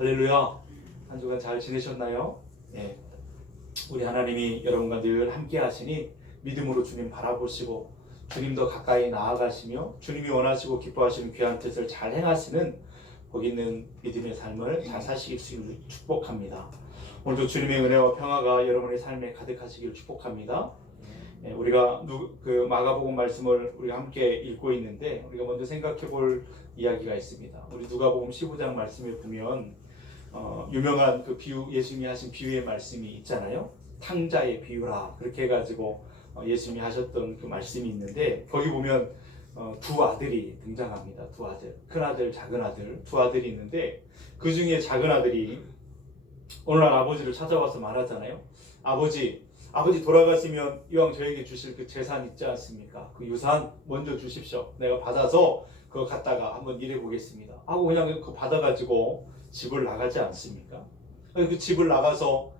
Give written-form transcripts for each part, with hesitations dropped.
할렐루야. 한 주간 잘 지내셨나요? 네. 우리 하나님이 여러분과 늘 함께 하시니 믿음으로 주님 바라보시고 주님 더 가까이 나아가시며 주님이 원하시고 기뻐하시는 귀한 뜻을 잘 행하시는 복 있는 믿음의 삶을 잘 사시길 축복합니다. 오늘도 주님의 은혜와 평화가 여러분의 삶에 가득하시길 축복합니다. 네, 우리가 마가복음 말씀을 우리가 함께 읽고 있는데 우리가 먼저 생각해 볼 이야기가 있습니다. 우리 누가복음 15장 말씀에 보면 유명한 그 비유, 예수님이 하신 비유의 말씀이 있잖아요. 탕자의 비유라 그렇게 해가지고 예수님이 하셨던 그 말씀이 있는데 거기 보면 두 아들이 등장합니다. 두 아들, 큰 아들, 작은 아들, 두 아들이 있는데 그 중에 작은 아들이 오늘날 아버지를 찾아와서 말하잖아요. 아버지 돌아가시면 이왕 저에게 주실 그 재산 있지 않습니까? 그 유산 먼저 주십시오. 내가 받아서 그거 갖다가 한번 일해 보겠습니다. 하고 그냥 그거 받아가지고 집을 나가지 않습니까? 그 집을 나가서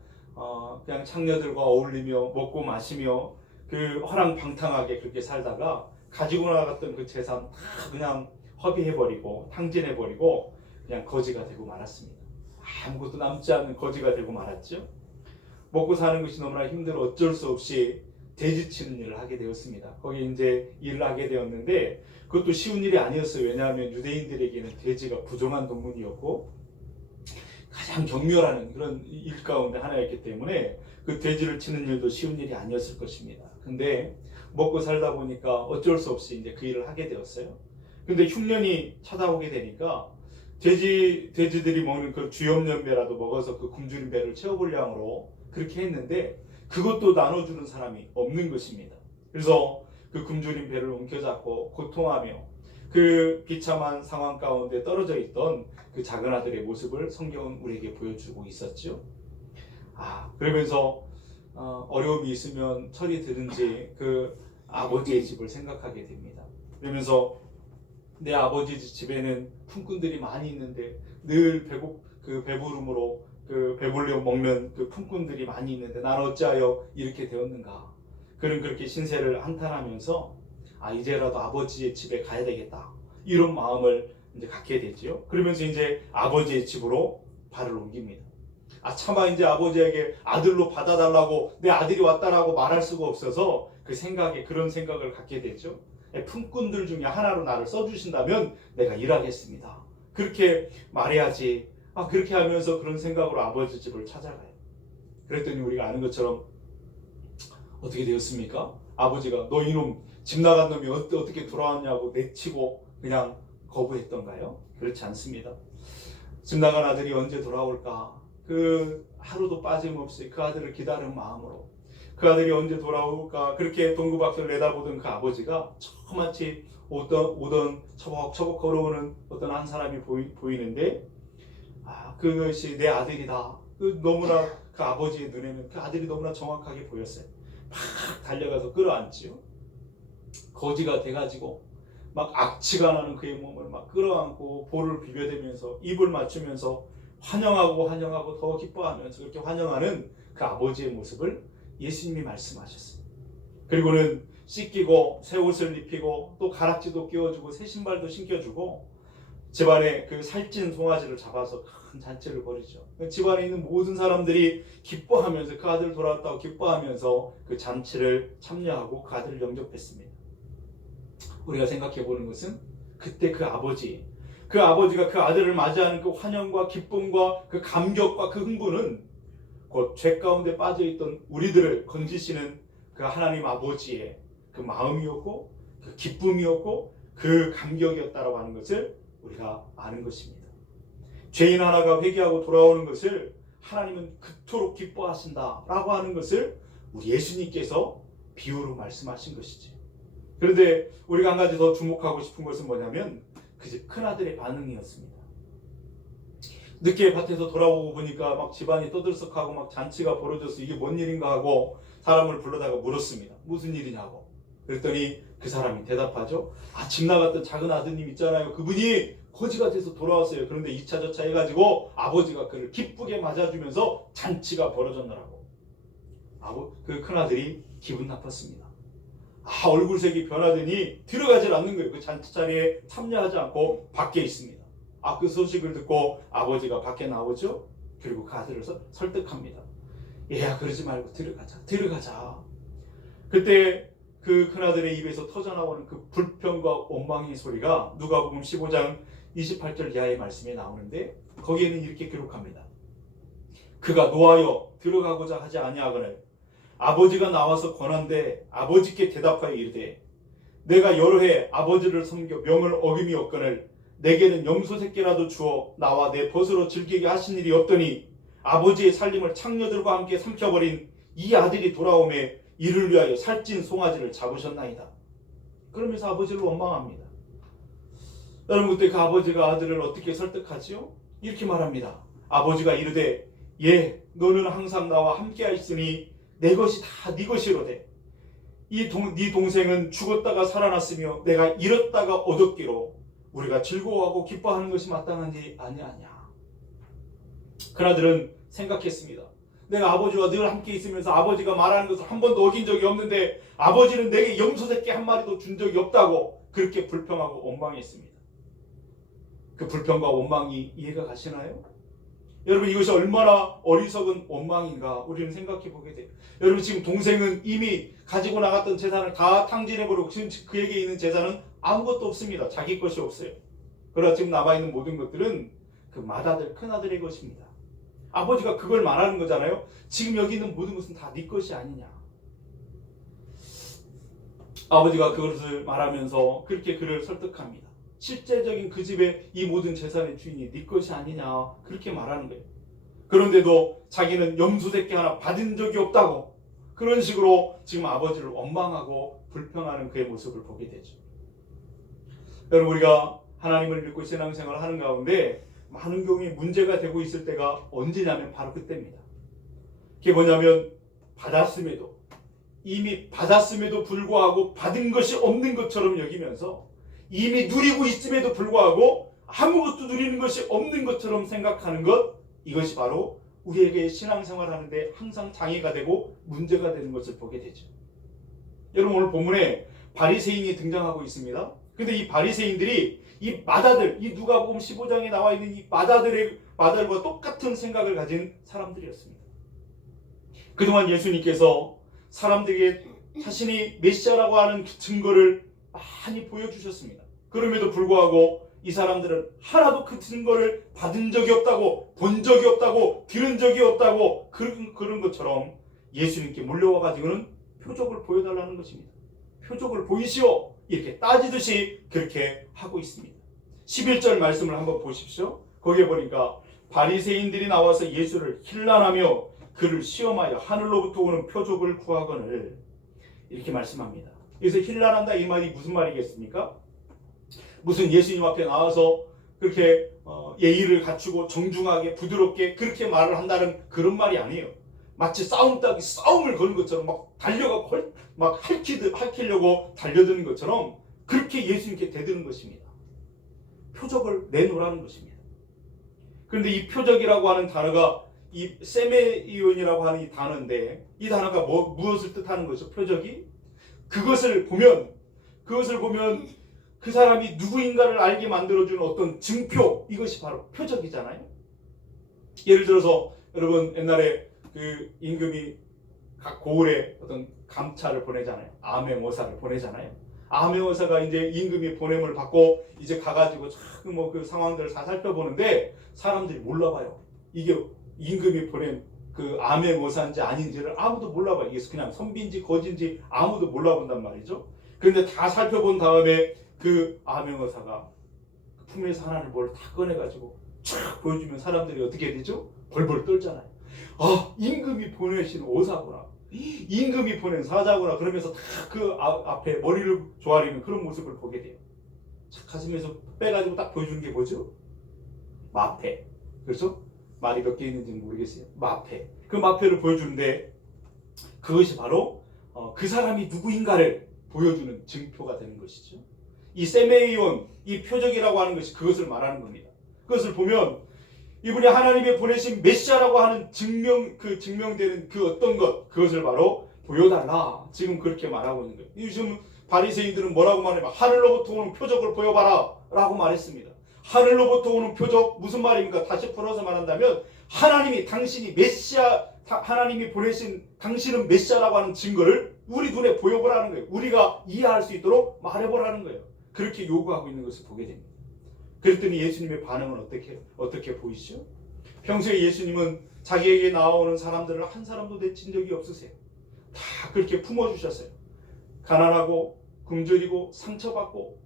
그냥 창녀들과 어울리며 먹고 마시며 그 허랑방탕하게 그렇게 살다가 가지고 나갔던 그 재산 다 그냥 허비해버리고 탕진해버리고 그냥 거지가 되고 말았습니다. 아무것도 남지 않는 거지가 되고 말았죠. 먹고 사는 것이 너무나 힘들어 어쩔 수 없이 돼지치는 일을 하게 되었습니다. 거기 이제 일을 하게 되었는데 그것도 쉬운 일이 아니었어요. 왜냐하면 유대인들에게는 돼지가 부정한 동물이었고 가장 경멸하는 그런 일 가운데 하나였기 때문에 그 돼지를 치는 일도 쉬운 일이 아니었을 것입니다. 근데 먹고 살다 보니까 어쩔 수 없이 이제 그 일을 하게 되었어요. 근데 흉년이 찾아오게 되니까 돼지들이 먹는 그 주염연배라도 먹어서 그 굶주린 배를 채워볼 양으로 그렇게 했는데 그것도 나눠주는 사람이 없는 것입니다. 그래서 그 굶주린 배를 움켜잡고 고통하며 그 비참한 상황 가운데 떨어져 있던 그 작은 아들의 모습을 성경은 우리에게 보여주고 있었죠. 그러면서 어려움이 있으면 철이 드는지 그 아버지의 집을 생각하게 됩니다. 그러면서 내 아버지 집에는 품꾼들이 많이 있는데 늘 배부름으로 그 배불려 먹는 그 품꾼들이 많이 있는데 난 어찌하여 이렇게 되었는가. 그는 그렇게 신세를 한탄하면서 이제라도 아버지의 집에 가야 되겠다. 이런 마음을 이제 갖게 되죠. 그러면서 이제 아버지의 집으로 발을 옮깁니다. 차마 이제 아버지에게 아들로 받아달라고 내 아들이 왔다라고 말할 수가 없어서 그런 생각을 갖게 되죠. 품꾼들 중에 하나로 나를 써주신다면 내가 일하겠습니다. 그렇게 말해야지. 그렇게 하면서 그런 생각으로 아버지 집을 찾아가요. 그랬더니 우리가 아는 것처럼 어떻게 되었습니까? 아버지가 너 이놈 집 나간 놈이 어떻게 돌아왔냐고 내치고 그냥 거부했던가요? 그렇지 않습니다. 집 나간 아들이 언제 돌아올까? 그 하루도 빠짐없이 그 아들을 기다리는 마음으로 그 아들이 언제 돌아올까 그렇게 동구박을 내다보던 그 아버지가 저마치 오던 처벅처벅 걸어오는 어떤 한 사람이 보이는데 그것이 내 아들이다. 너무나 그 아버지의 눈에는 그 아들이 너무나 정확하게 보였어요. 막 달려가서 끌어안지요. 거지가 돼가지고 막 악취가 나는 그의 몸을 막 끌어안고 볼을 비벼대면서 입을 맞추면서 환영하고 더 기뻐하면서 그렇게 환영하는 그 아버지의 모습을 예수님이 말씀하셨어요. 그리고는 씻기고 새 옷을 입히고 또 가락지도 끼워주고 새 신발도 신겨주고 집안에 그 살찐 송아지를 잡아서 큰 잔치를 벌이죠. 집안에 있는 모든 사람들이 기뻐하면서 그 아들 돌아왔다고 기뻐하면서 그 잔치를 참여하고 그 아들을 영접했습니다. 우리가 생각해 보는 것은 그때 그 아버지가 그 아들을 맞이하는 그 환영과 기쁨과 그 감격과 그 흥분은 곧 죄 가운데 빠져있던 우리들을 건지시는 그 하나님 아버지의 그 마음이었고 그 기쁨이었고 그 감격이었다라고 하는 것을 우리가 아는 것입니다. 죄인 하나가 회개하고 돌아오는 것을 하나님은 그토록 기뻐하신다라고 하는 것을 우리 예수님께서 비유로 말씀하신 것이지. 그런데 우리가 한 가지 더 주목하고 싶은 것은 뭐냐면 그 집 큰아들의 반응이었습니다. 늦게 밭에서 돌아오고 보니까 막 집안이 떠들썩하고 막 잔치가 벌어져서 이게 뭔 일인가 하고 사람을 불러다가 물었습니다. 무슨 일이냐고. 그랬더니 그 사람이 대답하죠. 집 나갔던 작은 아드님 있잖아요. 그분이 거지가 돼서 돌아왔어요. 그런데 2차 저차 해가지고 아버지가 그를 기쁘게 맞아주면서 잔치가 벌어졌더라고. 그 큰아들이 기분 나빴습니다. 얼굴색이 변하더니 들어가질 않는 거예요. 그 잔치 자리에 참여하지 않고 밖에 있습니다. 그 소식을 듣고 아버지가 밖에 나오죠. 그리고 그 아들을 설득합니다. 얘야, 그러지 말고 들어가자. 그때 그 큰아들의 입에서 터져나오는 그 불평과 원망의 소리가 누가복음 15장 28절 이하의 말씀에 나오는데, 거기에는 이렇게 기록합니다. 그가 노하여 들어가고자 하지 아니하거늘 아버지가 나와서 권한대 아버지께 대답하여 이르되, 내가 여러 해 아버지를 섬겨 명을 어김이 없거늘 내게는 염소 새끼라도 주어 나와 내 벗으로 즐기게 하신 일이 없더니 아버지의 살림을 창녀들과 함께 삼켜버린 이 아들이 돌아오매 이를 위하여 살찐 송아지를 잡으셨나이다. 그러면서 아버지를 원망합니다. 여러분, 그때 그 아버지가 아들을 어떻게 설득하지요? 이렇게 말합니다. 아버지가 이르되, 너는 항상 나와 함께 하였으니 내 것이 다 네 것이로되 네 동생은 죽었다가 살아났으며 내가 잃었다가 얻었기로 우리가 즐거워하고 기뻐하는 것이 마땅한지 아니하냐. 그나들은 생각했습니다. 내가 아버지와 늘 함께 있으면서 아버지가 말하는 것을 한 번도 어긴 적이 없는데 아버지는 내게 염소 새끼 한 마리도 준 적이 없다고 그렇게 불평하고 원망했습니다. 그 불평과 원망이 이해가 가시나요? 여러분, 이것이 얼마나 어리석은 원망인가 우리는 생각해 보게 돼요. 여러분, 지금 동생은 이미 가지고 나갔던 재산을 다 탕진해버리고 지금 그에게 있는 재산은 아무것도 없습니다. 자기 것이 없어요. 그러나 지금 남아있는 모든 것들은 그 맏아들, 큰아들의 것입니다. 아버지가 그걸 말하는 거잖아요. 지금 여기 있는 모든 것은 다 네 것이 아니냐. 아버지가 그것을 말하면서 그렇게 그를 설득합니다. 실제적인 그 집의 이 모든 재산의 주인이 네 것이 아니냐, 그렇게 말하는 거예요. 그런데도 자기는 염소 새끼 하나 받은 적이 없다고 그런 식으로 지금 아버지를 원망하고 불평하는 그의 모습을 보게 되죠. 여러분, 우리가 하나님을 믿고 신앙생활을 하는 가운데 많은 경우에 문제가 되고 있을 때가 언제냐면 바로 그때입니다. 그게 뭐냐면 이미 받았음에도 불구하고 받은 것이 없는 것처럼 여기면서 이미 누리고 있음에도 불구하고 아무것도 누리는 것이 없는 것처럼 생각하는 것, 이것이 바로 우리에게 신앙생활 하는데 항상 장애가 되고 문제가 되는 것을 보게 되죠. 여러분, 오늘 본문에 바리새인이 등장하고 있습니다. 근데 이 바리새인들이 이 맏아들, 이 누가복음 15장에 나와 있는 이 맏아들과 똑같은 생각을 가진 사람들이었습니다. 그동안 예수님께서 사람들에게 자신이 메시아라고 하는 그 증거를 많이 보여주셨습니다. 그럼에도 불구하고 이 사람들은 하나도 그 증거를 받은 적이 없다고, 본 적이 없다고, 들은 적이 없다고 그런 것처럼 예수님께 몰려와 가지고는 표적을 보여달라는 것입니다. 표적을 보이시오, 이렇게 따지듯이 그렇게 하고 있습니다. 11절 말씀을 한번 보십시오. 거기에 보니까 바리새인들이 나와서 예수를 힐난하며 그를 시험하여 하늘로부터 오는 표적을 구하거늘, 이렇게 말씀합니다. 여기서 힐난한다, 이 말이 무슨 말이겠습니까? 무슨 예수님 앞에 나와서 그렇게 예의를 갖추고 정중하게 부드럽게 그렇게 말을 한다는 그런 말이 아니에요. 마치 싸움을 거는 것처럼 막 달려가고 막 핥히려고 달려드는 것처럼 그렇게 예수님께 대드는 것입니다. 표적을 내놓으라는 것입니다. 그런데 이 표적이라고 하는 단어가 이 세메이온이라고 하는 이 단어인데, 이 단어가 무엇을 뜻하는 것이죠? 표적이? 그것을 보면 그 사람이 누구인가를 알게 만들어주는 어떤 증표, 이것이 바로 표적이잖아요. 예를 들어서 여러분, 옛날에 그 임금이 각 고을에 어떤 감차를 보내잖아요. 암행어사를 보내잖아요. 암행어사가 이제 임금이 보냄을 받고 이제 가가지고 그 상황들을 다 살펴보는데 사람들이 몰라봐요. 이게 임금이 보낸 그 암행어사인지 아닌지를 아무도 몰라봐요. 이게 그냥 선비인지 거진지 아무도 몰라본단 말이죠. 그런데 다 살펴본 다음에 그 암행어사가 품에서 하나를 뭘 다 꺼내가지고 쫙 보여주면 사람들이 어떻게 되죠? 벌벌 떨잖아요. 임금이 보내신 어사구나, 임금이 보낸 사자구나, 그러면서 다 그 앞에 머리를 조아리는 그런 모습을 보게 돼요. 가슴에서 빼가지고 딱 보여주는 게 뭐죠? 마패. 그렇죠? 말이 몇 개 있는지는 모르겠어요. 마패. 그 마패를 보여주는데 그것이 바로 그 사람이 누구인가를 보여주는 증표가 되는 것이죠. 이 세메이온, 이 표적이라고 하는 것이 그것을 말하는 겁니다. 그것을 보면 이분이 하나님의 보내신 메시아라고 하는 증명되는 그 어떤 것, 그것을 바로 보여달라, 지금 그렇게 말하고 있는 거예요. 요즘 바리새인들은 뭐라고 말해요? 하늘로부터 오는 표적을 보여봐라 라고 말했습니다. 하늘로부터 오는 표적 무슨 말입니까? 다시 풀어서 말한다면 하나님이 당신이 메시아, 하나님이 보내신 당신은 메시아라고 하는 증거를 우리 눈에 보여보라는 거예요. 우리가 이해할 수 있도록 말해보라는 거예요. 그렇게 요구하고 있는 것을 보게 됩니다. 그랬더니 예수님의 반응은 어떻게 보이시죠? 평소에 예수님은 자기에게 나오는 사람들을 한 사람도 내친 적이 없으세요. 다 그렇게 품어주셨어요. 가난하고 굶주리고 상처받고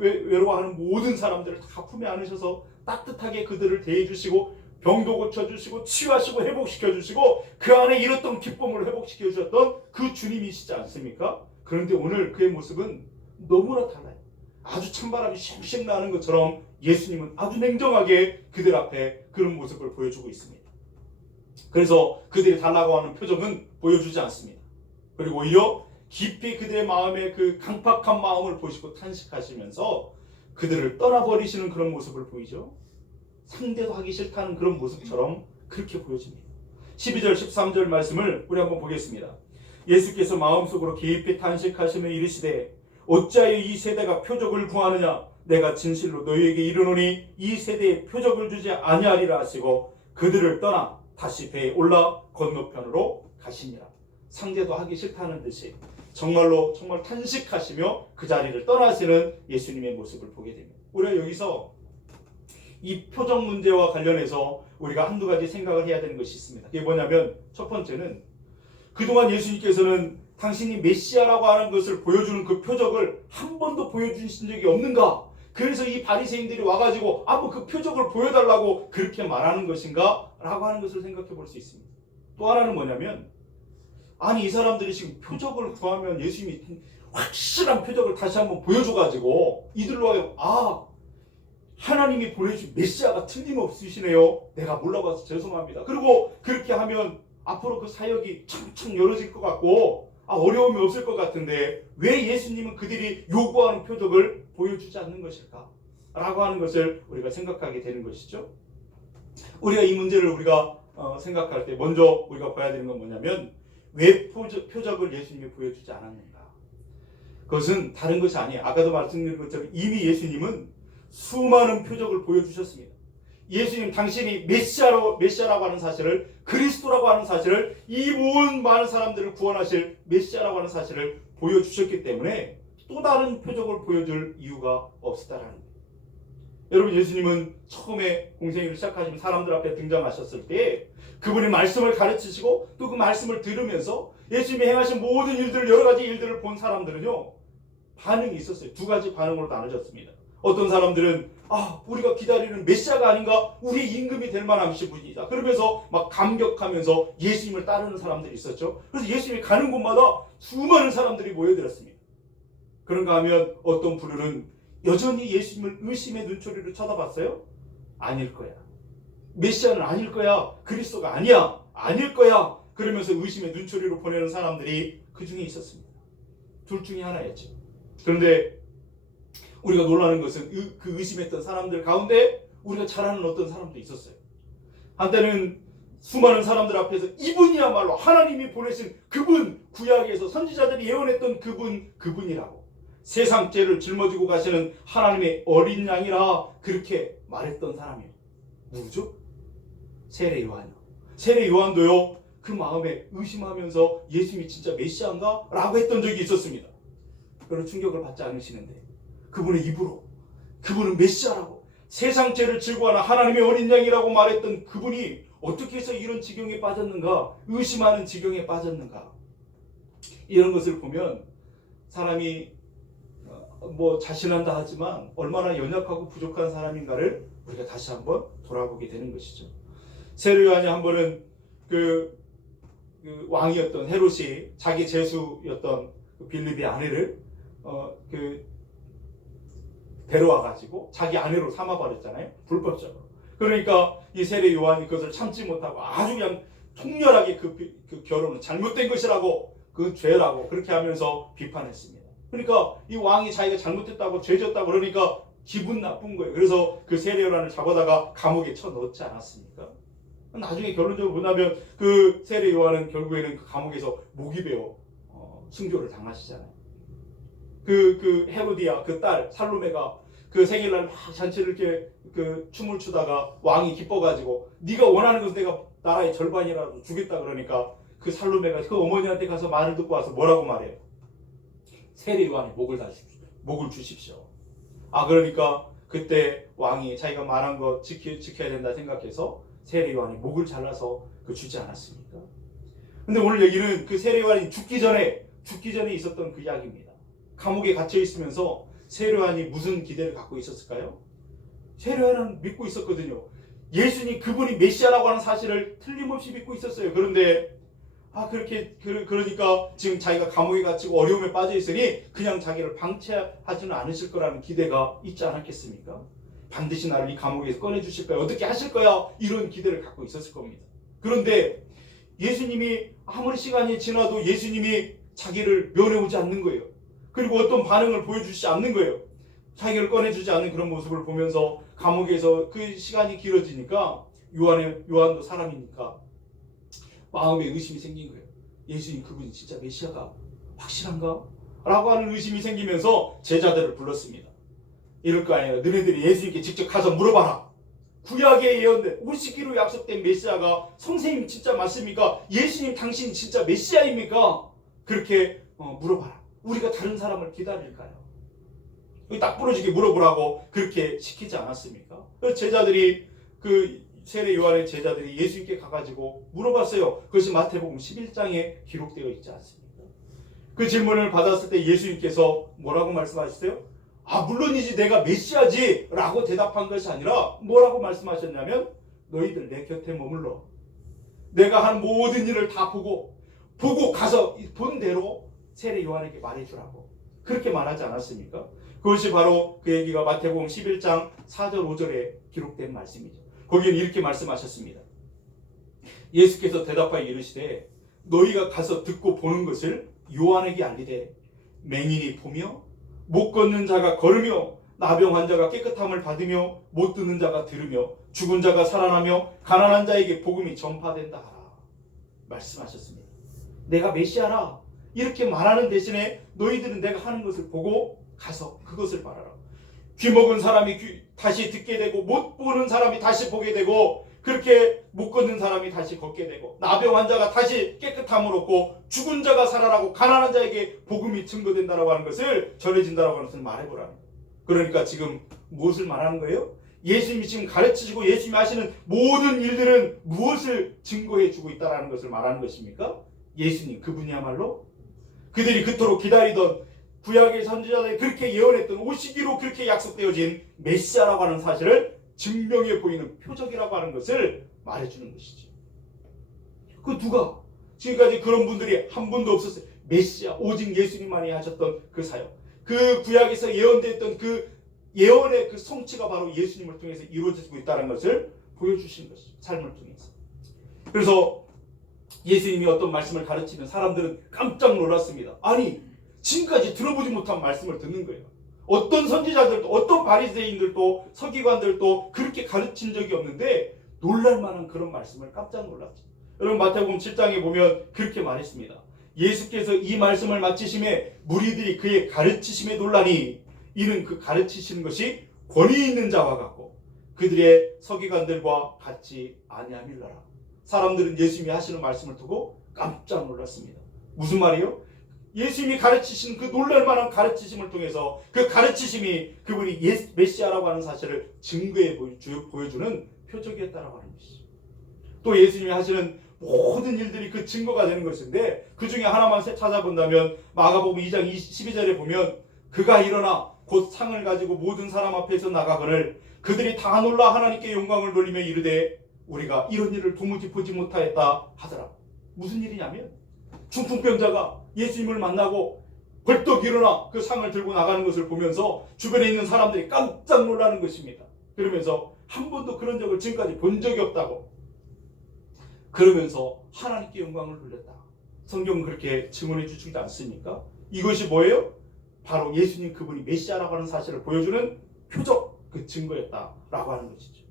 외로워하는 모든 사람들을 다 품에 안으셔서 따뜻하게 그들을 대해주시고 병도 고쳐주시고 치유하시고 회복시켜주시고 그 안에 잃었던 기쁨을 회복시켜주셨던 그 주님이시지 않습니까? 그런데 오늘 그의 모습은 너무나 달라요. 아주 찬바람이 쉥쉥 나는 것처럼 예수님은 아주 냉정하게 그들 앞에 그런 모습을 보여주고 있습니다. 그래서 그들이 달라고 하는 표정은 보여주지 않습니다. 그리고 오히려 깊이 그들의 마음에 그 강팍한 마음을 보시고 탄식하시면서 그들을 떠나버리시는 그런 모습을 보이죠. 상대도 하기 싫다는 그런 모습처럼 그렇게 보여집니다. 12절 13절 말씀을 우리 한번 보겠습니다. 예수께서 마음속으로 깊이 탄식하시며 이르시되 어찌하여 이 세대가 표적을 구하느냐 내가 진실로 너희에게 이르노니 이 세대에 표적을 주지 아니하리라 하시고 그들을 떠나 다시 배에 올라 건너편으로 가시니라. 상대도 하기 싫다는 듯이 정말 탄식하시며 그 자리를 떠나시는 예수님의 모습을 보게 됩니다. 우리가 여기서 이 표적 문제와 관련해서 우리가 한두 가지 생각을 해야 되는 것이 있습니다. 그게 뭐냐면 첫 번째는 그동안 예수님께서는 당신이 메시아라고 하는 것을 보여주는 그 표적을 한 번도 보여주신 적이 없는가? 그래서 이 바리새인들이 와가지고 뭐 그 표적을 보여달라고 그렇게 말하는 것인가? 라고 하는 것을 생각해 볼 수 있습니다. 또 하나는 뭐냐면 아니 이 사람들이 지금 표적을 구하면 예수님이 확실한 표적을 다시 한번 보여줘가지고 이들로 하나님이 보내주신 메시아가 틀림없으시네요. 내가 몰라봐서 죄송합니다. 그리고 그렇게 하면 앞으로 그 사역이 창창 열어질 것 같고 어려움이 없을 것 같은데 왜 예수님은 그들이 요구하는 표적을 보여주지 않는 것일까? 라고 하는 것을 우리가 생각하게 되는 것이죠. 우리가 이 문제를 우리가 생각할 때 먼저 우리가 봐야 되는 건 뭐냐면 왜 표적을 예수님이 보여주지 않았는가? 그것은 다른 것이 아니에요. 아까도 말씀드린 것처럼 이미 예수님은 수많은 표적을 보여주셨습니다. 예수님 당신이 메시아라고 하는 사실을 그리스도라고 하는 사실을 이 모든 많은 사람들을 구원하실 메시아라고 하는 사실을 보여주셨기 때문에 또 다른 표적을 보여줄 이유가 없었다라는 거예요. 여러분 예수님은 처음에 공생애를 시작하시면 사람들 앞에 등장하셨을 때 그분이 말씀을 가르치시고 또 그 말씀을 들으면서 예수님이 행하신 모든 일들 여러 가지 일들을 본 사람들은요 반응이 있었어요. 두 가지 반응으로 나눠졌습니다. 어떤 사람들은 우리가 기다리는 메시아가 아닌가? 우리의 임금이 될 만한 분이다. 그러면서 막 감격하면서 예수님을 따르는 사람들이 있었죠. 그래서 예수님이 가는 곳마다 수많은 사람들이 모여들었습니다. 그런가 하면 어떤 부류는 여전히 예수님을 의심의 눈초리로 쳐다봤어요? 아닐 거야. 메시아는 아닐 거야. 그리스도가 아니야. 아닐 거야. 그러면서 의심의 눈초리로 보내는 사람들이 그 중에 있었습니다. 둘 중에 하나였죠. 그런데 우리가 놀라는 것은 그 의심했던 사람들 가운데 우리가 잘 아는 어떤 사람도 있었어요. 한때는 수많은 사람들 앞에서 이분이야말로 하나님이 보내신 그분, 구약에서 선지자들이 예언했던 그분이라고 세상 죄를 짊어지고 가시는 하나님의 어린 양이라 그렇게 말했던 사람이에요. 누구죠? 세례 요한이요. 세례 요한도요 그 마음에 의심하면서 예수님이 진짜 메시아인가? 라고 했던 적이 있었습니다. 그런 충격을 받지 않으시는데 그분의 입으로 그분은 메시아라고 세상 죄를 질고하는 하나님의 어린 양이라고 말했던 그분이 어떻게 해서 이런 지경에 빠졌는가? 의심하는 지경에 빠졌는가? 이런 것을 보면 사람이 자신한다 하지만 얼마나 연약하고 부족한 사람인가를 우리가 다시 한번 돌아보게 되는 것이죠. 세례 요한이 한 번은 그 왕이었던 헤롯이 자기 제수였던 빌립의 아내를 데려와가지고 자기 아내로 삼아버렸잖아요. 불법적으로. 그러니까 이 세례 요한이 그것을 참지 못하고 아주 그냥 통렬하게 그 결혼은 잘못된 것이라고 그 죄라고 그렇게 하면서 비판했습니다. 그러니까 이 왕이 자기가 잘못했다고 죄졌다고 그러니까 기분 나쁜 거예요. 그래서 그 세례 요한을 잡아다가 감옥에 쳐넣지 않았습니까? 나중에 결론적으로 보면 그 세례 요한은 결국에는 그 감옥에서 목이 베어 순교를 당하시잖아요. 그 헤로디아 그 딸 살로메가 그 생일날 막 잔치를 이렇게 그 춤을 추다가 왕이 기뻐가지고 네가 원하는 것은 내가 나라의 절반이라도 주겠다 그러니까 그 살로메가 그 어머니한테 가서 말을 듣고 와서 뭐라고 말해요? 세례요한의 목을 주십시오. 그러니까 그때 왕이 자기가 말한 거 지켜야 된다 생각해서 세례요한의 목을 잘라서 주지 않았습니까? 근데 오늘 얘기는 그 세례요한이 죽기 전에 있었던 그 이야기입니다. 감옥에 갇혀 있으면서 세례요한이 무슨 기대를 갖고 있었을까요? 세례요한은 믿고 있었거든요. 예수님 그분이 메시아라고 하는 사실을 틀림없이 믿고 있었어요. 그런데 그러니까 지금 자기가 감옥에 갇히고 어려움에 빠져 있으니 그냥 자기를 방치하지는 않으실 거라는 기대가 있지 않았겠습니까? 반드시 나를 이 감옥에서 꺼내주실 거야. 어떻게 하실 거야? 이런 기대를 갖고 있었을 겁니다. 그런데 예수님이 아무리 시간이 지나도 예수님이 자기를 면해오지 않는 거예요. 그리고 어떤 반응을 보여주지 않는 거예요. 자기를 꺼내주지 않는 그런 모습을 보면서 감옥에서 그 시간이 길어지니까 요한도 사람이니까 마음에 의심이 생긴 거예요. 예수님 그분이 진짜 메시아가 확실한가? 라고 하는 의심이 생기면서 제자들을 불렀습니다. 이럴 거 아니에요. 너네들이 예수님께 직접 가서 물어봐라. 구약에 예언된 오시기로 약속된 메시아가 선생님 진짜 맞습니까? 예수님 당신 진짜 메시아입니까? 그렇게 물어봐라. 우리가 다른 사람을 기다릴까요? 딱 부러지게 물어보라고 그렇게 시키지 않았습니까? 제자들이 세례 요한의 제자들이 예수님께 가가지고 물어봤어요. 그것이 마태복음 11장에 기록되어 있지 않습니까? 그 질문을 받았을 때 예수님께서 뭐라고 말씀하셨어요? 물론이지 내가 메시아지 라고 대답한 것이 아니라 뭐라고 말씀하셨냐면 너희들 내 곁에 머물러 내가 한 모든 일을 다 보고 가서 본 대로 세례 요한에게 말해주라고 그렇게 말하지 않았습니까? 그것이 바로 그 얘기가 마태복음 11장 4절 5절에 기록된 말씀이죠. 거기는 이렇게 말씀하셨습니다. 예수께서 대답하여 이르시되 너희가 가서 듣고 보는 것을 요한에게 알리되 맹인이 보며 못 걷는 자가 걸으며 나병 환자가 깨끗함을 받으며 못 듣는 자가 들으며 죽은 자가 살아나며 가난한 자에게 복음이 전파된다 하라 말씀하셨습니다. 내가 메시아라 이렇게 말하는 대신에 너희들은 내가 하는 것을 보고 가서 그것을 말하라. 귀 먹은 사람이 다시 듣게 되고 못 보는 사람이 다시 보게 되고 그렇게 못 걷는 사람이 다시 걷게 되고 나병 환자가 다시 깨끗함을 얻고 죽은 자가 살아나고 가난한 자에게 복음이 증거된다라고 하는 것을 전해진다라고 하는 것을 말해보라는 거예요. 그러니까 지금 무엇을 말하는 거예요? 예수님이 지금 가르치시고 예수님이 하시는 모든 일들은 무엇을 증거해주고 있다는 것을 말하는 것입니까? 예수님 그분이야말로 그들이 그토록 기다리던 구약의 선지자들이 그렇게 예언했던 오시기로 그렇게 약속되어진 메시아라고 하는 사실을 증명해 보이는 표적이라고 하는 것을 말해주는 것이죠. 누가? 지금까지 그런 분들이 한 분도 없었어요. 메시아 오직 예수님만이 하셨던 그 사역 그 구약에서 예언됐던 그 예언의 그 성취가 바로 예수님을 통해서 이루어지고 있다는 것을 보여주신 것이죠. 삶을 통해서. 그래서 예수님이 어떤 말씀을 가르치면 사람들은 깜짝 놀랐습니다. 아니 지금까지 들어보지 못한 말씀을 듣는 거예요. 어떤 선지자들도 어떤 바리새인들도 서기관들도 그렇게 가르친 적이 없는데 놀랄만한 그런 말씀을 깜짝 놀랐죠. 여러분 마태복음 7장에 보면 그렇게 말했습니다. 예수께서 이 말씀을 마치심에 무리들이 그의 가르치심에 놀라니 이는 그 가르치시는 것이 권위 있는 자와 같고 그들의 서기관들과 같지 아니함일러라. 사람들은 예수님이 하시는 말씀을 두고 깜짝 놀랐습니다. 무슨 말이요? 예수님이 가르치신 그 놀랄만한 가르치심을 통해서 그 가르치심이 그분이 메시아라고 하는 사실을 증거해 보여주는 표적이었다라고 하는 것이죠. 또 예수님이 하시는 모든 일들이 그 증거가 되는 것인데 그 중에 하나만 찾아본다면 마가복음 2장 12절에 보면 그가 일어나 곧 상을 가지고 모든 사람 앞에서 나가거늘 그들이 다 놀라 하나님께 영광을 돌리며 이르되 우리가 이런 일을 도무지 보지 못하였다 하더라. 무슨 일이냐면 중풍병자가 예수님을 만나고 벌떡 일어나 그 상을 들고 나가는 것을 보면서 주변에 있는 사람들이 깜짝 놀라는 것입니다. 그러면서 한 번도 그런 적을 지금까지 본 적이 없다고 그러면서 하나님께 영광을 돌렸다. 성경은 그렇게 증언해 주지 않습니까? 이것이 뭐예요? 바로 예수님 그분이 메시아라고 하는 사실을 보여주는 표적 그 증거였다라고 하는 것이죠.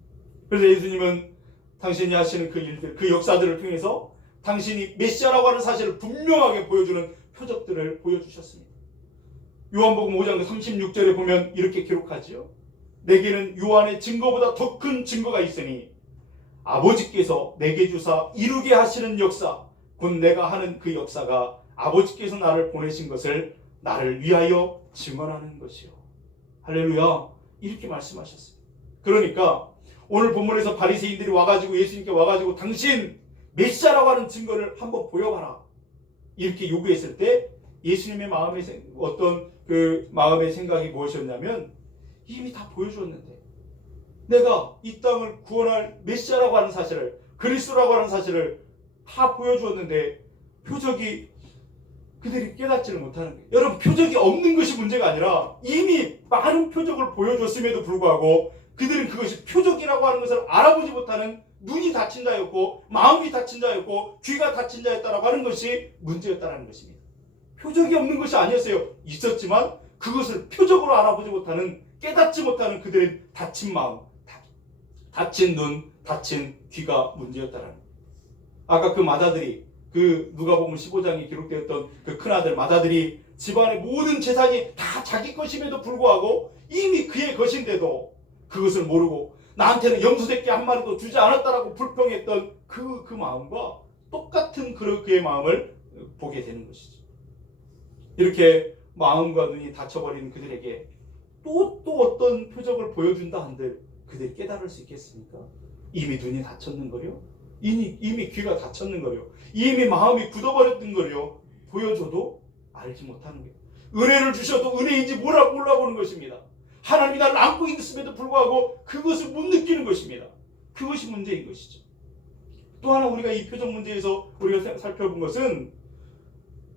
그래서 예수님은 당신이 하시는 그 일들 그 역사들을 통해서 당신이 메시아라고 하는 사실을 분명하게 보여주는 표적들을 보여주셨습니다. 요한복음 5장 36절에 보면 이렇게 기록하지요. 내게는 요한의 증거보다 더 큰 증거가 있으니 아버지께서 내게 주사 이루게 하시는 역사, 곧 내가 하는 그 역사가 아버지께서 나를 보내신 것을 나를 위하여 증언하는 것이요. 할렐루야. 이렇게 말씀하셨습니다. 그러니까 오늘 본문에서 바리새인들이 와가지고 예수님께 와가지고 당신 메시아라고 하는 증거를 한번 보여봐라, 이렇게 요구했을 때 예수님의 마음의 어떤 그 마음의 생각이 무엇이었냐면, 이미 다 보여주었는데, 내가 이 땅을 구원할 메시아라고 하는 사실을, 그리스도라고 하는 사실을 다 보여주었는데 표적이, 그들이 깨닫지를 못하는 거예요. 여러분, 표적이 없는 것이 문제가 아니라 이미 많은 표적을 보여줬음에도 불구하고 그들은 그것이 표적이라고 하는 것을 알아보지 못하는, 눈이 닫힌 자였고 마음이 닫힌 자였고 귀가 닫힌 자였다라고 하는 것이 문제였다는 것입니다. 표적이 없는 것이 아니었어요. 있었지만 그것을 표적으로 알아보지 못하는, 깨닫지 못하는 그들의 닫힌 마음, 닫힌 눈, 닫힌 귀가 문제였다는 거예요. 아까 그 맏아들이, 그 누가복음 15장에 기록되었던 그 큰아들 맏아들이 집안의 모든 재산이 다 자기 것임에도 불구하고 이미 그의 것인데도 그것을 모르고 나한테는 염소새끼 한 마리도 주지 않았다라고 불평했던 그 마음과 똑같은 그의 마음을 보게 되는 것이죠. 이렇게 마음과 눈이 닫혀버린 그들에게 또 어떤 표적을 보여준다 한들 그들이 깨달을 수 있겠습니까? 이미 눈이 닫혔는 거요, 이미 귀가 닫혔는 거요, 이미 마음이 굳어버렸던 거요, 보여줘도 알지 못하는 거예요. 은혜를 주셔도 은혜인지 몰라보는 것입니다. 하나님이 나를 안고 있음에도 불구하고 그것을 못 느끼는 것입니다. 그것이 문제인 것이죠. 또 하나 우리가 이 표적 문제에서 우리가 살펴본 것은,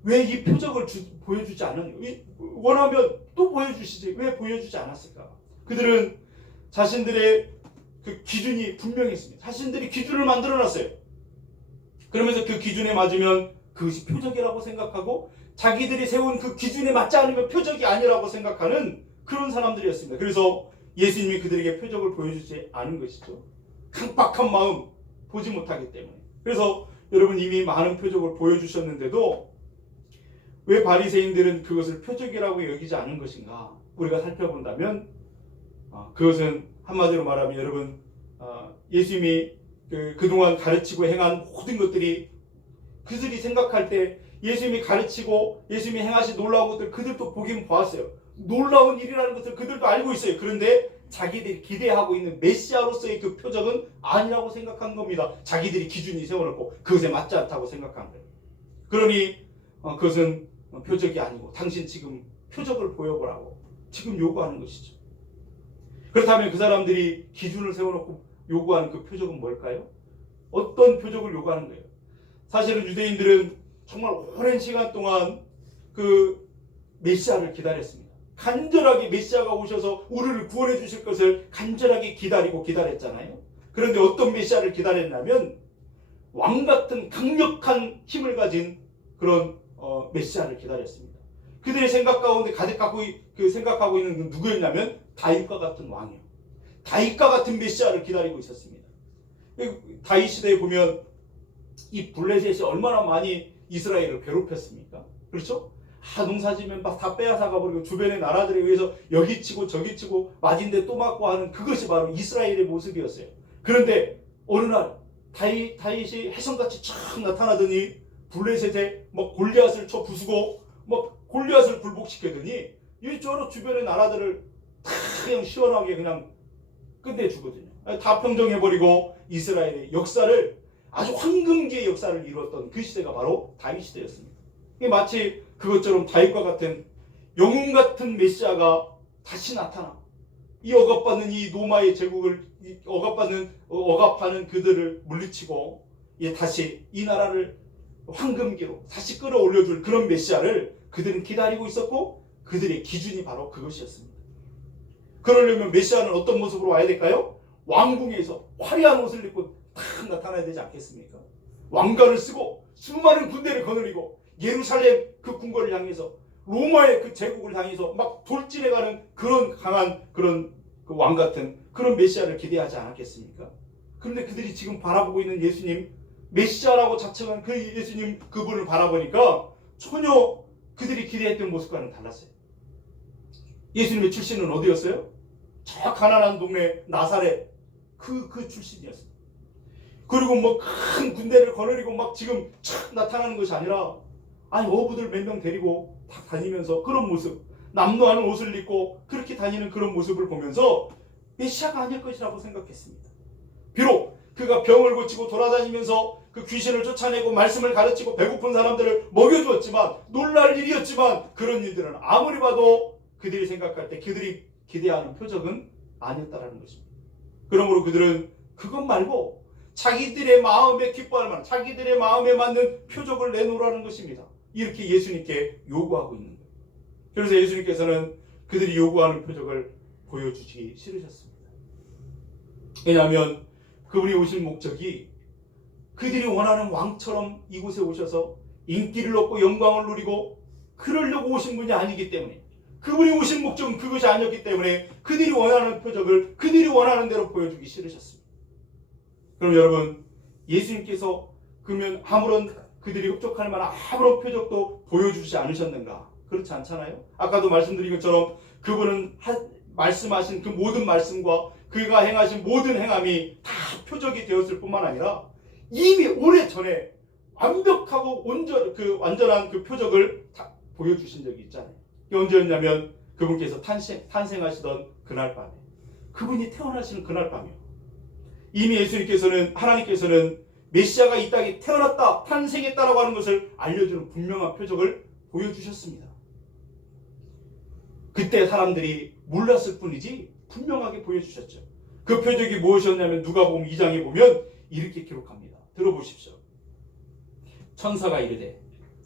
왜 이 표적을 보여주지 않았냐, 원하면 또 보여주시지 왜 보여주지 않았을까? 그들은 자신들의 그 기준이 분명했습니다. 자신들이 기준을 만들어놨어요. 그러면서 그 기준에 맞으면 그것이 표적이라고 생각하고, 자기들이 세운 그 기준에 맞지 않으면 표적이 아니라고 생각하는 그런 사람들이었습니다. 그래서 예수님이 그들에게 표적을 보여주지 않은 것이죠. 강박한 마음, 보지 못하기 때문에. 그래서 여러분, 이미 많은 표적을 보여주셨는데도 왜 바리새인들은 그것을 표적이라고 여기지 않은 것인가? 우리가 살펴본다면 그것은 한마디로 말하면, 여러분, 예수님이 그동안 가르치고 행한 모든 것들이, 그들이 생각할 때 예수님이 가르치고 예수님이 행하신 놀라운 것들 그들도 보긴 보았어요. 놀라운 일이라는 것을 그들도 알고 있어요. 그런데 자기들이 기대하고 있는 메시아로서의 그 표적은 아니라고 생각한 겁니다. 자기들이 기준이 세워놓고 그것에 맞지 않다고 생각한 거예요. 그러니 그것은 표적이 아니고 당신 지금 표적을 보여보라고 지금 요구하는 것이죠. 그렇다면 그 사람들이 기준을 세워놓고 요구하는 그 표적은 뭘까요? 어떤 표적을 요구하는 거예요? 사실은 유대인들은 정말 오랜 시간 동안 그 메시아를 기다렸습니다. 간절하게 메시아가 오셔서 우리를 구원해 주실 것을 간절하게 기다렸잖아요. 그런데 어떤 메시아를 기다렸냐면, 왕같은 강력한 힘을 가진 그런 메시아를 기다렸습니다. 그들의 생각 가운데 생각하고 있는 건 누구였냐면 다윗과 같은 왕이에요. 다윗과 같은 메시아를 기다리고 있었습니다. 다윗 시대에 보면 이 블레셋이 얼마나 많이 이스라엘을 괴롭혔습니까? 그렇죠? 농사지면 막 다 빼앗아가 버리고 주변의 나라들에 의해서 여기 치고 저기 치고 맞은 데 또 맞고 하는, 그것이 바로 이스라엘의 모습이었어요. 그런데 어느 날 다윗이 혜성같이 쫙 나타나더니 블레셋에 막 골리앗을 쳐 부수고 막 골리앗을 굴복시키더니 이쪽으로 주변의 나라들을 다 그냥 시원하게 그냥 끝내주거든요. 다 평정해버리고 이스라엘의 역사를, 아주 황금기의 역사를 이루었던 그 시대가 바로 다윗 시대였습니다. 이게 마치 그것처럼 다윗과 같은 영웅 같은 메시아가 다시 나타나 이 억압받는 이 로마의 제국을 억압하는 그들을 물리치고 다시 이 나라를 황금기로 다시 끌어올려줄 그런 메시아를 그들은 기다리고 있었고, 그들의 기준이 바로 그것이었습니다. 그러려면 메시아는 어떤 모습으로 와야 될까요? 왕궁에서 화려한 옷을 입고 탁 나타나야 되지 않겠습니까? 왕관을 쓰고 수많은 군대를 거느리고 예루살렘 그 궁궐을 향해서, 로마의 그 제국을 향해서 막 돌진해가는 그런 강한 그런 그 왕 같은 그런 메시아를 기대하지 않았겠습니까? 그런데 그들이 지금 바라보고 있는 예수님, 메시아라고 자칭한 그 예수님, 그분을 바라보니까 전혀 그들이 기대했던 모습과는 달랐어요. 예수님의 출신은 어디였어요? 저 가난한 동네 나사렛 그 출신이었습니다. 그리고 뭐 큰 군대를 거느리고 막 지금 착 나타나는 것이 아니라 아니 어부들 몇 명 데리고 다 다니면서 그런 모습, 남노하는 옷을 입고 그렇게 다니는 그런 모습을 보면서 메시아가 아닐 것이라고 생각했습니다. 비록 그가 병을 고치고 돌아다니면서 그 귀신을 쫓아내고 말씀을 가르치고 배고픈 사람들을 먹여주었지만 놀랄 일이었지만 그런 일들은 아무리 봐도 그들이 생각할 때 그들이 기대하는 표적은 아니었다라는 것입니다. 그러므로 그들은 그것 말고 자기들의 마음에 기뻐할 만한 자기들의 마음에 맞는 표적을 내놓으라는 것입니다. 이렇게 예수님께 요구하고 있는 거예요. 그래서 예수님께서는 그들이 요구하는 표적을 보여주시기 싫으셨습니다. 왜냐하면 그분이 오신 목적이 그들이 원하는 왕처럼 이곳에 오셔서 인기를 얻고 영광을 누리고 그러려고 오신 분이 아니기 때문에, 그분이 오신 목적은 그것이 아니었기 때문에 그들이 원하는 표적을 그들이 원하는 대로 보여주기 싫으셨습니다. 그럼 여러분, 예수님께서 그러면 아무런 그들이 흡족할 만한 아무런 표적도 보여주지 않으셨는가? 그렇지 않잖아요. 아까도 말씀드린 것처럼 그분은 말씀하신 그 모든 말씀과 그가 행하신 모든 행함이 다 표적이 되었을 뿐만 아니라 이미 오래전에 완벽하고 완전한 그 표적을 다 보여주신 적이 있잖아요. 이게 언제였냐면 그분께서 탄생하시던 그날 밤에, 그분이 태어나시는 그날 밤이요. 이미 예수님께서는, 하나님께서는 메시아가 이 땅에 태어났다, 탄생했다라고 하는 것을 알려주는 분명한 표적을 보여주셨습니다. 그때 사람들이 몰랐을 뿐이지 분명하게 보여주셨죠. 그 표적이 무엇이었냐면 누가복음 2장에 보면 이렇게 기록합니다. 들어보십시오. 천사가 이르되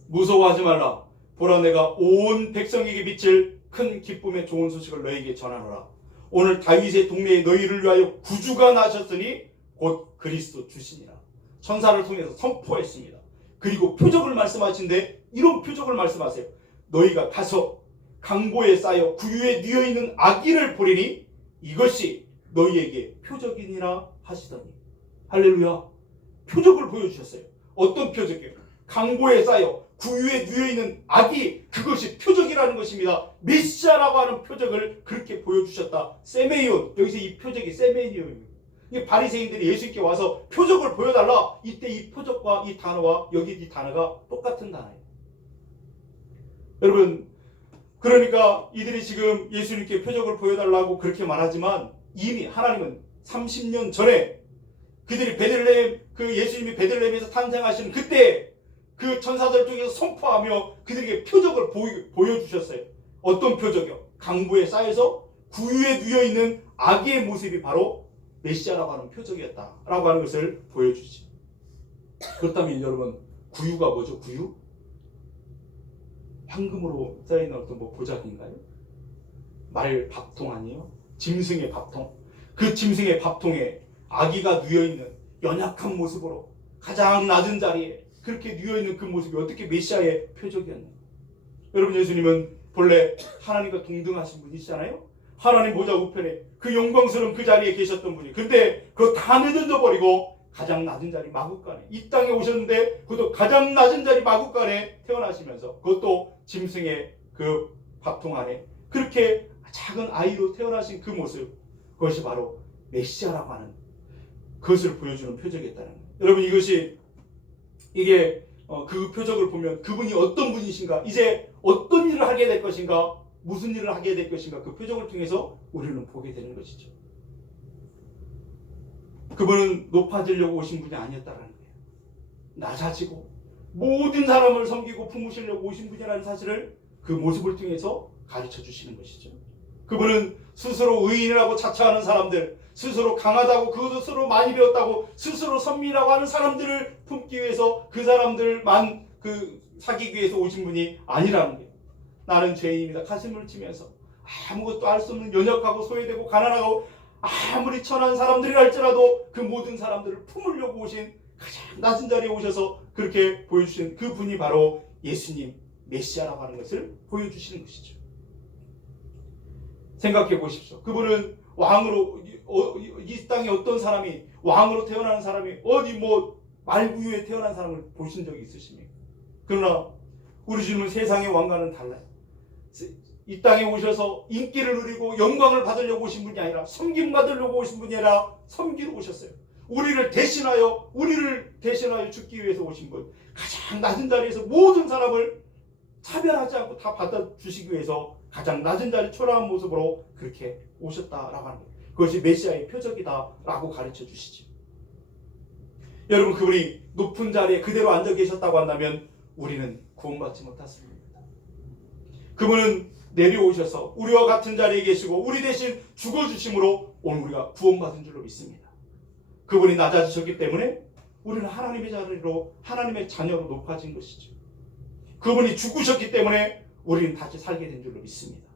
무서워하지 말라. 보라, 내가 온 백성에게 미칠 큰 기쁨의 좋은 소식을 너에게 전하노라. 오늘 다윗의 동네에 너희를 위하여 구주가 나셨으니 곧 그리스도 주시니라. 천사를 통해서 선포했습니다. 그리고 표적을 말씀하신데 이런 표적을 말씀하세요. 너희가 가서 강보에 쌓여 구유에 뉘어있는 아기를 보리니 이것이 너희에게 표적이니라 하시더니. 할렐루야. 표적을 보여주셨어요. 어떤 표적이에요? 강보에 쌓여 구유에 뉘어있는 아기, 그것이 표적이라는 것입니다. 메시아라고 하는 표적을 그렇게 보여주셨다. 세메이온, 여기서 이 표적이 세메이온입니다. 이 바리새인들이 예수님께 와서 표적을 보여달라. 이때 이 표적과 이 단어와 여기 이 단어가 똑같은 단어예요. 여러분, 그러니까 이들이 지금 예수님께 표적을 보여달라고 그렇게 말하지만 이미 하나님은 30년 전에 그들이 베들레헴, 그 예수님이 베들레헴에서 탄생하시는 그때 그 천사들 중에서 선포하며 그들에게 표적을 보여주셨어요. 어떤 표적이요? 강부에 쌓여서 구유에 뉘어있는 아기의 모습이 바로 메시아라고 하는 표적이었다라고 하는 것을 보여주지. 그렇다면 여러분, 구유가 뭐죠? 구유? 황금으로 쌓여있는 어떤 보자기인가요? 말 밥통 아니에요? 짐승의 밥통. 그 짐승의 밥통에 아기가 뉘어있는 연약한 모습으로 가장 낮은 자리에 그렇게 뉘어있는 그 모습이 어떻게 메시아의 표적이었나요? 여러분, 예수님은 본래 하나님과 동등하신 분이시잖아요. 하나님 보좌 우편에 그 영광스러운 그 자리에 계셨던 분이, 근데 그거 다 내던져버리고 가장 낮은 자리 마구간에 이 땅에 오셨는데 그것도 가장 낮은 자리 마구간에 태어나시면서 그것도 짐승의 그 밥통 안에 그렇게 작은 아이로 태어나신 그 모습, 그것이 바로 메시아라고 하는 그것을 보여주는 표적이었다는 거예요. 여러분, 이게 그 표적을 보면 그분이 어떤 분이신가, 이제 어떤 일을 하게 될 것인가, 무슨 일을 하게 될 것인가, 그 표적을 통해서 우리는 보게 되는 것이죠. 그분은 높아지려고 오신 분이 아니었다는 거예요. 낮아지고 모든 사람을 섬기고 품으시려고 오신 분이라는 사실을 그 모습을 통해서 가르쳐 주시는 것이죠. 그분은 스스로 의인이라고 자처하는 사람들, 스스로 강하다고, 그것도 스스로 많이 배웠다고 스스로 선미라고 하는 사람들을 품기 위해서 그 사람들만 사귀기 위해서 오신 분이 아니라는 거예요. 나는 죄인입니다. 가슴을 치면서 아무것도 알 수 없는 연약하고 소외되고 가난하고 아무리 천한 사람들이라 할지라도 그 모든 사람들을 품으려고 오신 가장 낮은 자리에 오셔서 그렇게 보여주신 그 분이 바로 예수님, 메시아라고 하는 것을 보여주시는 것이죠. 생각해 보십시오. 그분은 왕으로, 이 땅에 어떤 사람이 왕으로 태어나는 사람이 어디 말구유에 태어난 사람을 보신 적이 있으십니까? 그러나 우리 주님은 세상의 왕과는 달라요. 이 땅에 오셔서 인기를 누리고 영광을 받으려고 오신 분이 아니라 섬김 받으려고 오신 분이 아니라 섬기러 오셨어요. 우리를 대신하여 죽기 위해서 오신 분. 가장 낮은 자리에서 모든 사람을 차별하지 않고 다 받아주시기 위해서 가장 낮은 자리 초라한 모습으로 그렇게 오셨다라고 하는 거예요. 그것이 메시아의 표적이다라고 가르쳐 주시죠. 여러분, 그분이 높은 자리에 그대로 앉아 계셨다고 한다면 우리는 구원받지 못했습니다. 그분은 내려오셔서 우리와 같은 자리에 계시고 우리 대신 죽어주심으로 오늘 우리가 구원받은 줄로 믿습니다. 그분이 낮아지셨기 때문에 우리는 하나님의 자리로, 하나님의 자녀로 높아진 것이죠. 그분이 죽으셨기 때문에 우리는 다시 살게 된 줄로 믿습니다.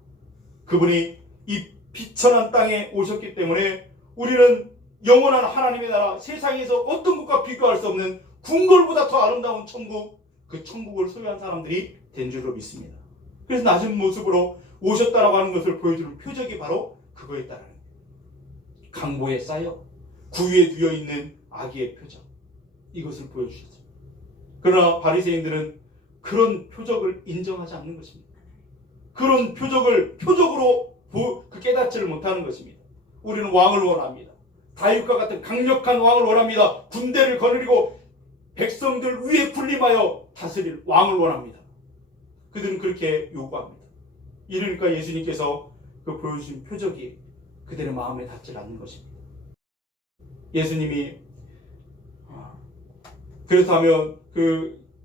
그분이 이 비천한 땅에 오셨기 때문에 우리는 영원한 하나님의 나라, 세상에서 어떤 것과 비교할 수 없는 궁궐보다 더 아름다운 천국, 그 천국을 소유한 사람들이 된 줄로 믿습니다. 그래서 낮은 모습으로 오셨다라고 하는 것을 보여주는 표적이 바로 그거에 따르는 거예요. 강보에 쌓여 구유에 누워있는 아기의 표적, 이것을 보여주셨죠. 그러나 바리새인들은 그런 표적을 인정하지 않는 것입니다. 그런 표적을 표적으로 깨닫지를 못하는 것입니다. 우리는 왕을 원합니다. 다윗과 같은 강력한 왕을 원합니다. 군대를 거느리고 백성들 위에 군림하여 다스릴 왕을 원합니다. 그들은 그렇게 요구합니다. 이러니까 예수님께서 그 보여주신 표적이 그들의 마음에 닿지 않는 것입니다. 예수님이 그렇다면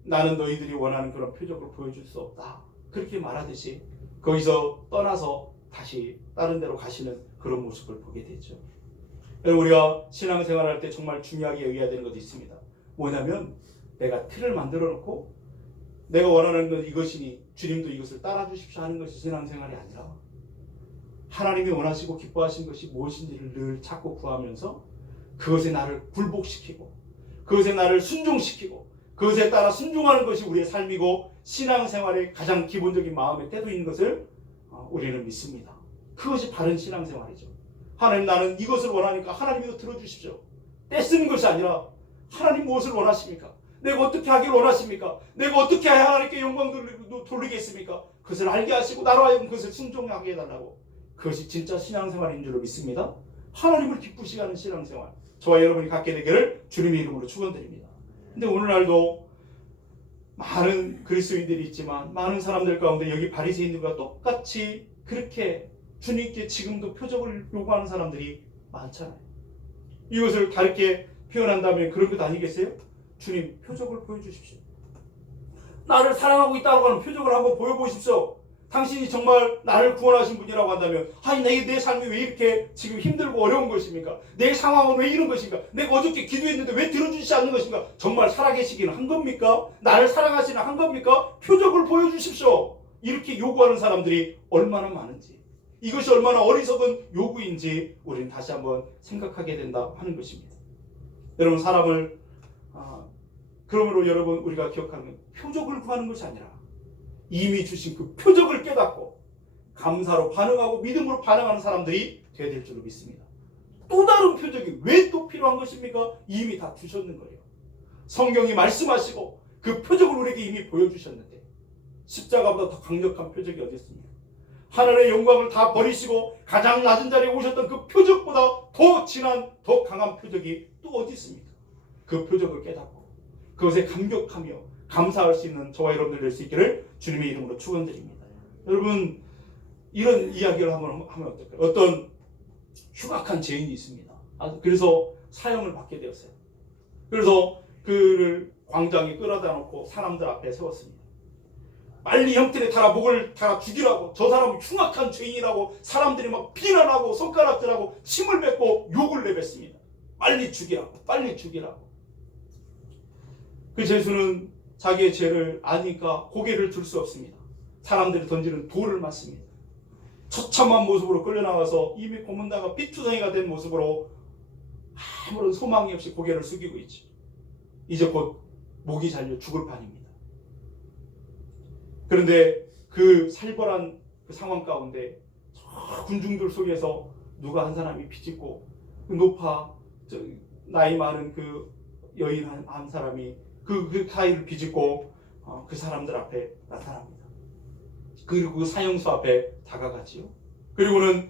나는 너희들이 원하는 그런 표적을 보여줄 수 없다, 그렇게 말하듯이 거기서 떠나서 다시 다른 데로 가시는 그런 모습을 보게 되죠. 우리가 신앙생활할 때 정말 중요하게 여겨야 되는 것도 있습니다. 뭐냐면 내가 틀을 만들어 놓고 내가 원하는 건 이것이니 주님도 이것을 따라 주십시오 하는 것이 신앙생활이 아니라 하나님이 원하시고 기뻐하신 것이 무엇인지를 늘 찾고 구하면서 그것에 나를 굴복시키고 그것에 나를 순종시키고 그것에 따라 순종하는 것이 우리의 삶이고 신앙생활의 가장 기본적인 마음의 태도인 것을 우리는 믿습니다. 그것이 바른 신앙생활이죠. 하나님, 나는 이것을 원하니까 하나님 이거 들어주십시오. 떼쓰는 것이 아니라 하나님 무엇을 원하십니까? 내가 어떻게 하길 원하십니까? 내가 어떻게 해야 하나님께 영광 돌리겠습니까? 그것을 알게 하시고 나로 하여금 그것을 순종하게 해달라고. 그것이 진짜 신앙생활인 줄로 믿습니다. 하나님을 기쁘시게 하는 신앙생활, 저와 여러분이 갖게 되기를 주님의 이름으로 축원드립니다. 근데 오늘날도 많은 그리스도인들이 있지만 많은 사람들 가운데 여기 바리새인들과 똑같이 그렇게 주님께 지금도 표적을 요구하는 사람들이 많잖아요. 이것을 다르게 표현한다면 그런 것 아니겠어요? 주님, 표적을 보여주십시오. 나를 사랑하고 있다고 하는 표적을 한번 보여보십시오. 당신이 정말 나를 구원하신 분이라고 한다면, 아니 내 삶이 왜 이렇게 지금 힘들고 어려운 것입니까? 내 상황은 왜 이런 것인가? 내가 어저께 기도했는데 왜 들어주시지 않는 것인가? 정말 살아계시기는 한 겁니까? 나를 사랑하시는 한 겁니까? 표적을 보여주십시오. 이렇게 요구하는 사람들이 얼마나 많은지, 이것이 얼마나 어리석은 요구인지 우리는 다시 한번 생각하게 된다 하는 것입니다. 여러분, 사람을 그러므로 여러분, 우리가 기억하는 건 표적을 구하는 것이 아니라 이미 주신 그 표적을 깨닫고 감사로 반응하고 믿음으로 반응하는 사람들이 되어야 될 줄로 믿습니다. 또 다른 표적이 왜 또 필요한 것입니까? 이미 다 주셨는 거예요. 성경이 말씀하시고 그 표적을 우리에게 이미 보여주셨는데 십자가보다 더 강력한 표적이 어디 있습니까? 하늘의 영광을 다 버리시고 가장 낮은 자리에 오셨던 그 표적보다 더 진한, 더 강한 표적이 또 어디 있습니까? 그 표적을 깨닫고 그것에 감격하며 감사할 수 있는 저와 여러분들 될 수 있기를 주님의 이름으로 축원드립니다. 여러분, 이런 이야기를 한번 하면 어떨까요? 어떤 흉악한 죄인이 있습니다. 그래서 사형을 받게 되었어요. 그래서 그를 광장에 끌어다 놓고 사람들 앞에 세웠습니다. 빨리 형틀에 달아 목을 달아 죽이라고, 저 사람은 흉악한 죄인이라고 사람들이 막 비난하고 손가락질하고 침을 뱉고 욕을 내뱉습니다. 빨리 죽이라고, 빨리 죽이라고. 그 죄수는 자기의 죄를 아니까 고개를 들 수 없습니다. 사람들이 던지는 돌을 맞습니다. 처참한 모습으로 끌려나와서 이미 고문다가 피투성이가 된 모습으로 아무런 소망이 없이 고개를 숙이고 있죠. 이제 곧 목이 잘려 죽을 판입니다. 그런데 그 살벌한 그 상황 가운데 군중들 속에서 누가 한 사람이 비집고 나이 많은 그 여인 한 사람이 그 사이를 비집고 그 사람들 앞에 나타납니다. 그리고 그 사형수 앞에 다가가지요. 그리고는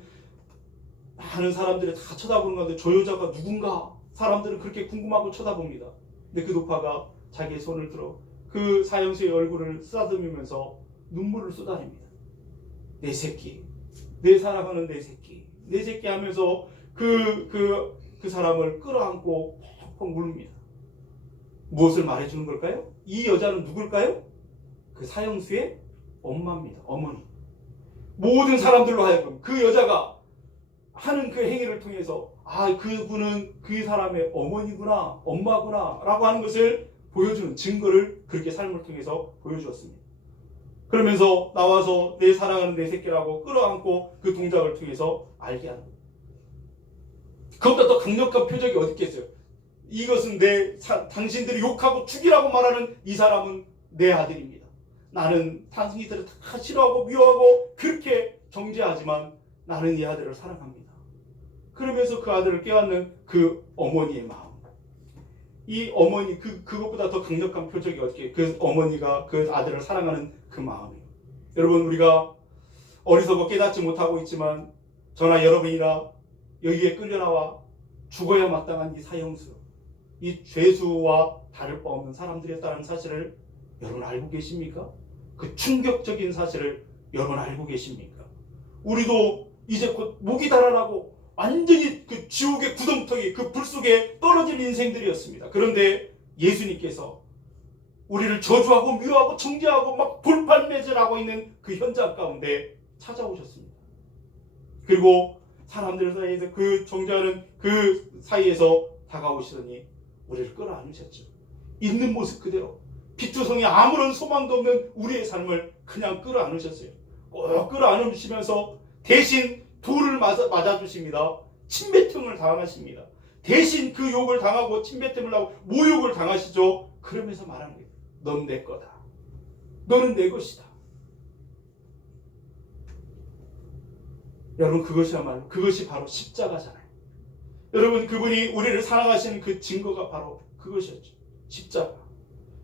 많은 사람들이 다 쳐다보는 건데 저 여자가 누군가 사람들은 그렇게 궁금하고 쳐다봅니다. 근데 그 노파가 자기의 손을 들어 그 사형수의 얼굴을 쓰다듬으면서 눈물을 쏟아냅니다. 내 새끼, 내 사랑하는 내 새끼, 내 새끼 하면서 그 사람을 끌어안고 펑펑 울립니다. 무엇을 말해주는 걸까요? 이 여자는 누굴까요? 그 사형수의 엄마입니다. 어머니. 모든 사람들로 하여금 그 여자가 하는 그 행위를 통해서 그분은 그 사람의 어머니구나, 엄마구나 라고 하는 것을 보여주는 증거를 그렇게 삶을 통해서 보여주었습니다. 그러면서 나와서 내 사랑하는 내 새끼라고 끌어안고 그 동작을 통해서 알게 하는 거예요. 그것보다 더 강력한 표적이 어디 있겠어요? 이것은 당신들이 욕하고 죽이라고 말하는 이 사람은 내 아들입니다. 나는 당신들을 다 싫어하고 미워하고 그렇게 정죄하지만 나는 이 아들을 사랑합니다. 그러면서 그 아들을 깨닫는 그 어머니의 마음. 이 어머니 그것보다 더 강력한 표적이 어떻게 그 어머니가 그 아들을 사랑하는 그 마음이에요. 여러분 우리가 어리석어 깨닫지 못하고 있지만 저나 여러분이나 여기에 끌려나와 죽어야 마땅한 이 사형수, 이 죄수와 다를 바 없는 사람들이었다는 사실을 여러분 알고 계십니까? 그 충격적인 사실을 여러분 알고 계십니까? 우리도 이제 곧 목이 달아나고 완전히 그 지옥의 구덩텅이 그 불 속에 떨어진 인생들이었습니다. 그런데 예수님께서 우리를 저주하고 미워하고 정죄하고 막 돌팔매질하고 있는 그 현장 가운데 찾아오셨습니다. 그리고 사람들 사이에서 그 정죄하는 그 사이에서 다가오시더니 우리를 끌어안으셨죠. 있는 모습 그대로 빛조성이 아무런 소망도 없는 우리의 삶을 그냥 끌어안으셨어요. 꼭 끌어안으시면서 대신 돌을 맞아주십니다. 침뱉음을 당하십니다. 대신 그 욕을 당하고 침뱉음을 하고 모욕을 당하시죠. 그러면서 말하는 거예요. 넌 내 거다. 너는 내 것이다. 여러분 그것이 바로 십자가잖아요. 여러분 그분이 우리를 사랑하시는 그 증거가 바로 그것이었죠. 십자가.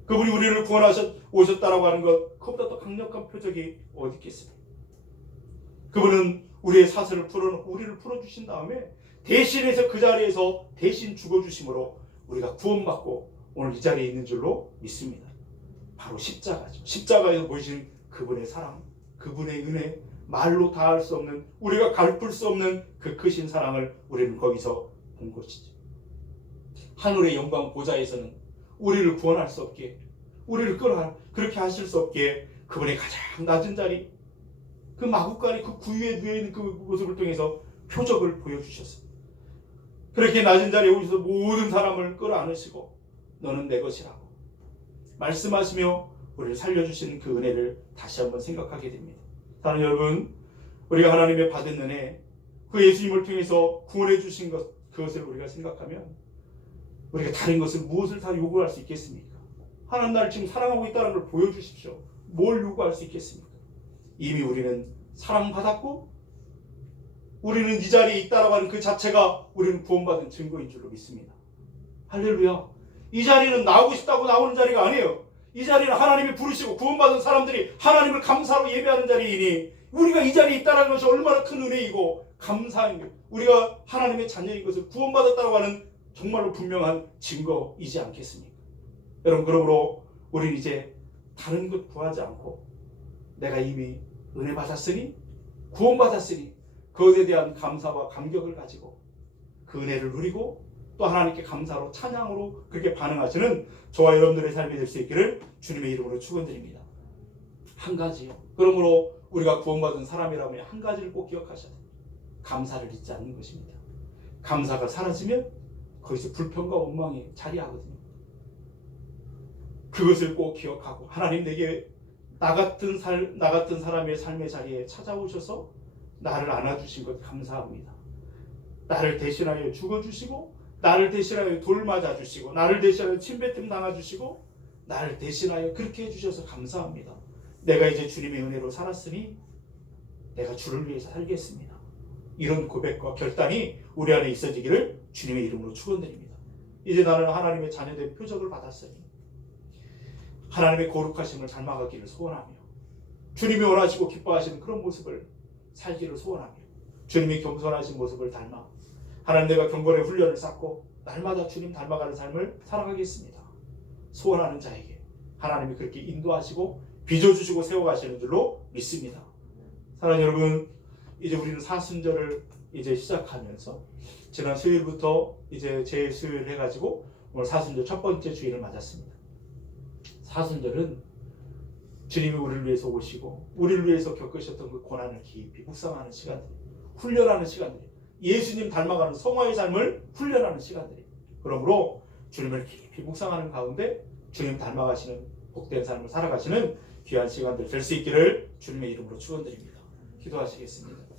그분이 우리를 구원하셔 오셨다라고 하는 것, 그것보다 더 강력한 표적이 어디 있겠습니까? 그분은 우리의 사슬을 풀어놓고 우리를 풀어주신 다음에 대신해서 그 자리에서 대신 죽어주심으로 우리가 구원받고 오늘 이 자리에 있는 줄로 믿습니다. 바로 십자가죠. 십자가에서 보이신 그분의 사랑, 그분의 은혜, 말로 다할 수 없는, 우리가 가르칠 수 없는 그 크신 사랑을 우리는 거기서 본 것이죠. 하늘의 영광 보좌에서는 우리를 구원할 수 없게, 우리를 그렇게 하실 수 없게 그분의 가장 낮은 자리, 그 마구간의 그 구유에 누워있는 그 모습을 통해서 표적을 보여주셨습니다. 그렇게 낮은 자리에 오셔서 모든 사람을 끌어안으시고 너는 내 것이라고 말씀하시며 우리를 살려주신 그 은혜를 다시 한번 생각하게 됩니다. 사랑하는 여러분, 우리가 하나님의 받은 은혜, 그 예수님을 통해서 구원해 주신 그것을 우리가 생각하면 우리가 다른 것을 무엇을 다 요구할 수 있겠습니까? 하나님 나를 지금 사랑하고 있다는 걸 보여주십시오. 뭘 요구할 수 있겠습니까? 이미 우리는 사랑받았고 우리는 이 자리에 있다라고 하는 그 자체가 우리는 구원받은 증거인 줄로 믿습니다. 할렐루야. 이 자리는 나오고 싶다고 나오는 자리가 아니에요. 이 자리는 하나님이 부르시고 구원받은 사람들이 하나님을 감사로 예배하는 자리이니 우리가 이 자리에 있다는 것이 얼마나 큰 은혜이고 감사인 것, 우리가 하나님의 자녀인 것을 구원받았다고 하는 정말로 분명한 증거이지 않겠습니까? 여러분, 그러므로 우리는 이제 다른 것 구하지 않고 내가 이미 은혜 받았으니 구원받았으니 그것에 대한 감사와 감격을 가지고 그 은혜를 누리고 또 하나님께 감사로 찬양으로 그렇게 반응하시는 저와 여러분들의 삶이 될 수 있기를 주님의 이름으로 축원드립니다. 한 가지요. 그러므로 우리가 구원받은 사람이라면 한 가지를 꼭 기억하셔야 됩니다. 감사를 잊지 않는 것입니다. 감사가 사라지면 거기서 불평과 원망이 자리하거든요. 그것을 꼭 기억하고 하나님 내게 나 같은 사람의 삶의 자리에 찾아오셔서 나를 안아주신 것 감사합니다. 나를 대신하여 죽어주시고 나를 대신하여 돌 맞아주시고 나를 대신하여 침뱉음 당해주시고 나를 대신하여 그렇게 해주셔서 감사합니다. 내가 이제 주님의 은혜로 살았으니 내가 주를 위해서 살겠습니다. 이런 고백과 결단이 우리 안에 있어지기를 주님의 이름으로 축원드립니다. 이제 나는 하나님의 자녀된 표적을 받았으니 하나님의 거룩하심을 닮아가기를 소원하며 주님이 원하시고 기뻐하시는 그런 모습을 살기를 소원하며 주님이 겸손하신 모습을 닮아 하나님과 경건의 훈련을 쌓고 날마다 주님 닮아가는 삶을 살아가겠습니다. 소원하는 자에게 하나님이 그렇게 인도하시고 빚어주시고 세워가시는 줄로 믿습니다. 사랑하는 여러분, 이제 우리는 사순절을 이제 시작하면서 지난 수요일부터 이제 제 수요일 해가지고 오늘 사순절 첫 번째 주일을 맞았습니다. 사순절은 주님이 우리를 위해서 오시고 우리를 위해서 겪으셨던 그 고난을 깊이 묵상하는 시간들, 훈련하는 시간들, 예수님 닮아가는 성화의 삶을 훈련하는 시간들이. 그러므로 주님을 깊이 묵상하는 가운데 주님 닮아가시는 복된 삶을 살아가시는 귀한 시간들 될 수 있기를 주님의 이름으로 축원드립니다. 기도하시겠습니다.